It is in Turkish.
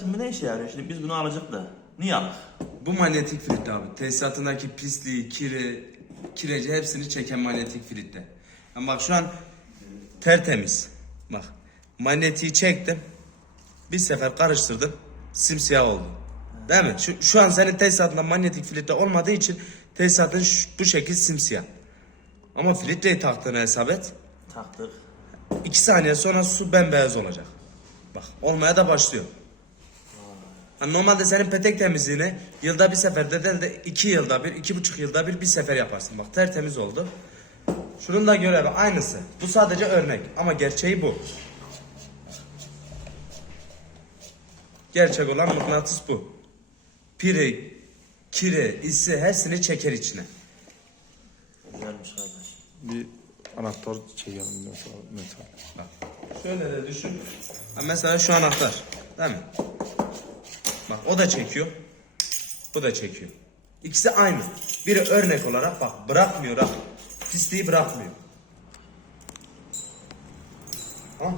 Şimdi bu ne işe yarıyor? Şimdi biz bunu alacak da. Niye aldık? Bu manyetik filit abi. Tesisatındaki pisliği, kiri, kireci hepsini çeken manyetik filitte. Ama bak şu an tertemiz. Bak manyetiği çektim. Bir sefer karıştırdım. Simsiyah oldu. Değil mi? Şu, şu an senin tesisatında manyetik filitte olmadığı için tesisatın şu- bu şekil simsiyah. Ama filtreyi taktığını hesap et. Taktık. 2 saniye sonra su bembeyaz olacak. Bak olmaya da başlıyor. Hani normalde senin petek temizliğini yılda bir seferde değil de iki yılda bir, iki buçuk yılda bir bir sefer yaparsın. Bak tertemiz oldu. Şunun da görevi aynısı. Bu sadece örnek ama gerçeği bu. Gerçek olan mıknatıs bu. Piri, kiri, isi hepsini çeker içine. Güzelmiş kardeş. Bir anahtar çekelim mesela metal. Bak şöyle de düşün. Ha, mesela şu anahtar. Değil mi? Bak o da çekiyor. Bu da çekiyor. İkisi aynı. Biri örnek olarak bak bırakmıyor. Pisliği bırakmıyor. Ha?